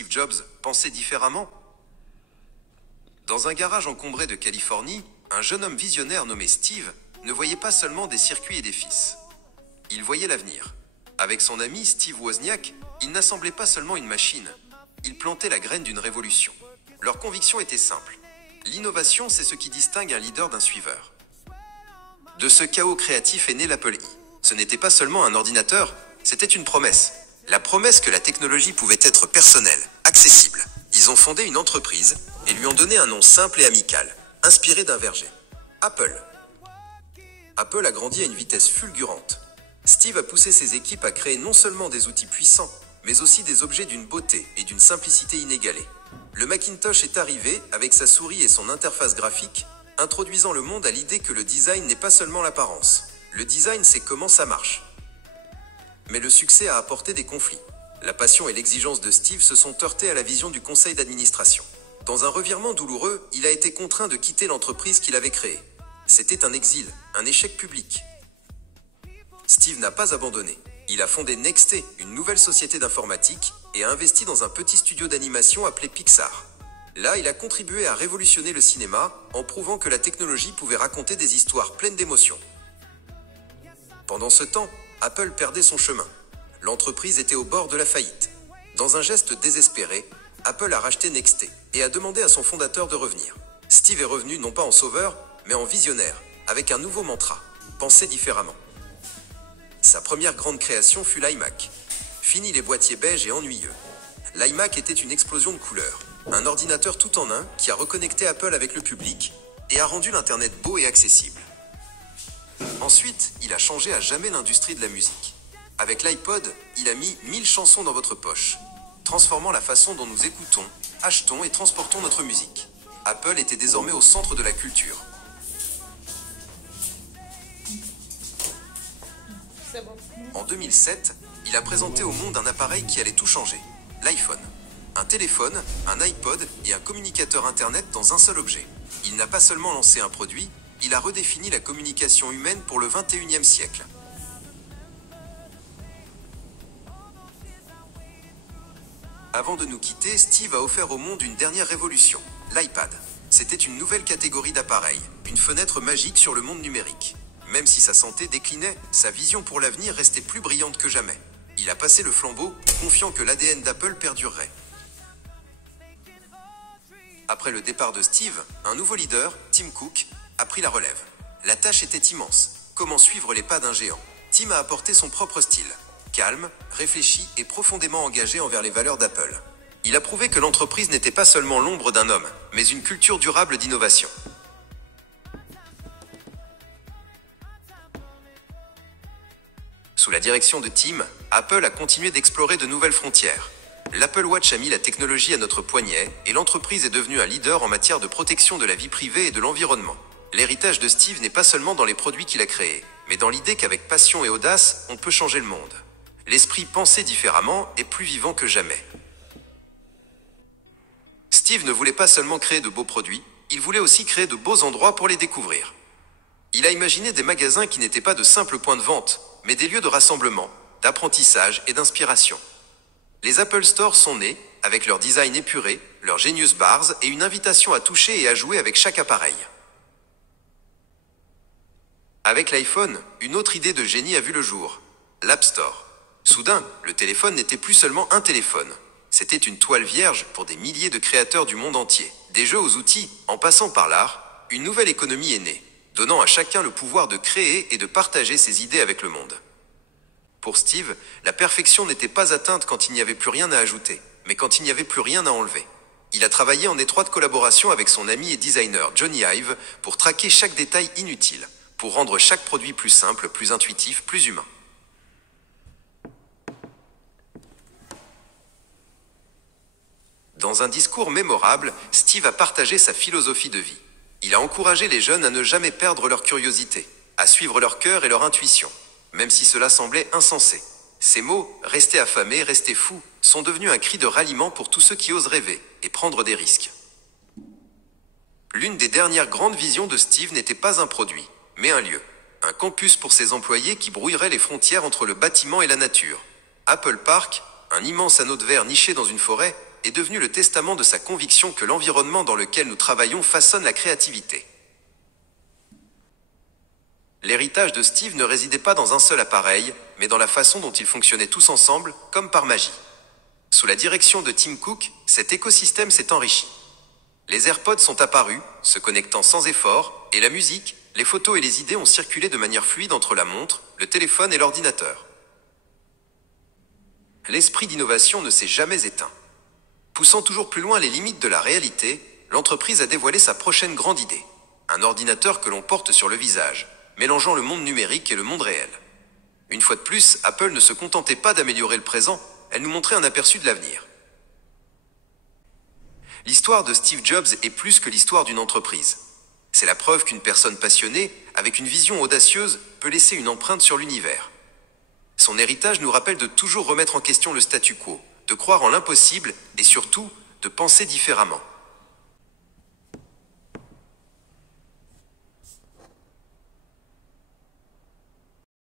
Steve Jobs pensait différemment? Dans un garage encombré de Californie, un jeune homme visionnaire nommé Steve ne voyait pas seulement des circuits et des fils. Il voyait l'avenir. Avec son ami Steve Wozniak, il n'assemblait pas seulement une machine, il plantait la graine d'une révolution. Leur conviction était simple. L'innovation, c'est ce qui distingue un leader d'un suiveur. De ce chaos créatif est né l'Apple I. Ce n'était pas seulement un ordinateur, c'était une promesse. La promesse que la technologie pouvait être personnelle, accessible. Ils ont fondé une entreprise et lui ont donné un nom simple et amical, inspiré d'un verger. Apple. Apple a grandi à une vitesse fulgurante. Steve a poussé ses équipes à créer non seulement des outils puissants, mais aussi des objets d'une beauté et d'une simplicité inégalée. Le Macintosh est arrivé avec sa souris et son interface graphique, introduisant le monde à l'idée que le design n'est pas seulement l'apparence. Le design, c'est comment ça marche. Mais le succès a apporté des conflits. La passion et l'exigence de Steve se sont heurtés à la vision du conseil d'administration. Dans un revirement douloureux, il a été contraint de quitter l'entreprise qu'il avait créée. C'était un exil, un échec public. Steve n'a pas abandonné. Il a fondé Nexté, une nouvelle société d'informatique, et a investi dans un petit studio d'animation appelé Pixar. Là, il a contribué à révolutionner le cinéma en prouvant que la technologie pouvait raconter des histoires pleines d'émotions. Pendant ce temps, Apple perdait son chemin. L'entreprise était au bord de la faillite. Dans un geste désespéré, Apple a racheté Nexté et a demandé à son fondateur de revenir. Steve est revenu non pas en sauveur, mais en visionnaire, avec un nouveau mantra, penser différemment. Sa première grande création fut l'iMac. Fini les boîtiers beiges et ennuyeux. L'iMac était une explosion de couleurs, un ordinateur tout en un qui a reconnecté Apple avec le public et a rendu l'Internet beau et accessible. Ensuite, il a changé à jamais l'industrie de la musique. Avec l'iPod, il a mis 1000 chansons dans votre poche, transformant la façon dont nous écoutons, achetons et transportons notre musique. Apple était désormais au centre de la culture. En 2007, il a présenté au monde un appareil qui allait tout changer, l'iPhone. Un téléphone, un iPod et un communicateur Internet dans un seul objet. Il n'a pas seulement lancé un produit, il a redéfini la communication humaine pour le 21e siècle. Avant de nous quitter, Steve a offert au monde une dernière révolution, l'iPad. C'était une nouvelle catégorie d'appareils, une fenêtre magique sur le monde numérique. Même si sa santé déclinait, sa vision pour l'avenir restait plus brillante que jamais. Il a passé le flambeau, confiant que l'ADN d'Apple perdurerait. Après le départ de Steve, un nouveau leader, Tim Cook, a pris la relève. La tâche était immense. Comment suivre les pas d'un géant? Tim a apporté son propre style. Calme, réfléchi et profondément engagé envers les valeurs d'Apple. Il a prouvé que l'entreprise n'était pas seulement l'ombre d'un homme, mais une culture durable d'innovation. Sous la direction de Tim, Apple a continué d'explorer de nouvelles frontières. L'Apple Watch a mis la technologie à notre poignet et l'entreprise est devenue un leader en matière de protection de la vie privée et de l'environnement. L'héritage de Steve n'est pas seulement dans les produits qu'il a créés, mais dans l'idée qu'avec passion et audace, on peut changer le monde. L'esprit penser différemment est plus vivant que jamais. Steve ne voulait pas seulement créer de beaux produits, il voulait aussi créer de beaux endroits pour les découvrir. Il a imaginé des magasins qui n'étaient pas de simples points de vente, mais des lieux de rassemblement, d'apprentissage et d'inspiration. Les Apple Store sont nés, avec leur design épuré, leurs genius bars et une invitation à toucher et à jouer avec chaque appareil. Avec l'iPhone, une autre idée de génie a vu le jour, l'App Store. Soudain, le téléphone n'était plus seulement un téléphone. C'était une toile vierge pour des milliers de créateurs du monde entier. Des jeux aux outils, en passant par l'art, une nouvelle économie est née, donnant à chacun le pouvoir de créer et de partager ses idées avec le monde. Pour Steve, la perfection n'était pas atteinte quand il n'y avait plus rien à ajouter, mais quand il n'y avait plus rien à enlever. Il a travaillé en étroite collaboration avec son ami et designer Johnny Ive pour traquer chaque détail inutile, pour rendre chaque produit plus simple, plus intuitif, plus humain. Dans un discours mémorable, Steve a partagé sa philosophie de vie. Il a encouragé les jeunes à ne jamais perdre leur curiosité, à suivre leur cœur et leur intuition, même si cela semblait insensé. Ces mots, rester affamé, rester fou, sont devenus un cri de ralliement pour tous ceux qui osent rêver et prendre des risques. L'une des dernières grandes visions de Steve n'était pas un produit, mais un lieu. Un campus pour ses employés qui brouillerait les frontières entre le bâtiment et la nature. Apple Park, un immense anneau de verre niché dans une forêt, est devenu le testament de sa conviction que l'environnement dans lequel nous travaillons façonne la créativité. L'héritage de Steve ne résidait pas dans un seul appareil, mais dans la façon dont ils fonctionnaient tous ensemble, comme par magie. Sous la direction de Tim Cook, cet écosystème s'est enrichi. Les AirPods sont apparus, se connectant sans effort, et la musique, les photos et les idées ont circulé de manière fluide entre la montre, le téléphone et l'ordinateur. L'esprit d'innovation ne s'est jamais éteint. Poussant toujours plus loin les limites de la réalité, l'entreprise a dévoilé sa prochaine grande idée. Un ordinateur que l'on porte sur le visage, mélangeant le monde numérique et le monde réel. Une fois de plus, Apple ne se contentait pas d'améliorer le présent, elle nous montrait un aperçu de l'avenir. L'histoire de Steve Jobs est plus que l'histoire d'une entreprise. C'est la preuve qu'une personne passionnée, avec une vision audacieuse, peut laisser une empreinte sur l'univers. Son héritage nous rappelle de toujours remettre en question le statu quo, de croire en l'impossible et surtout de penser différemment.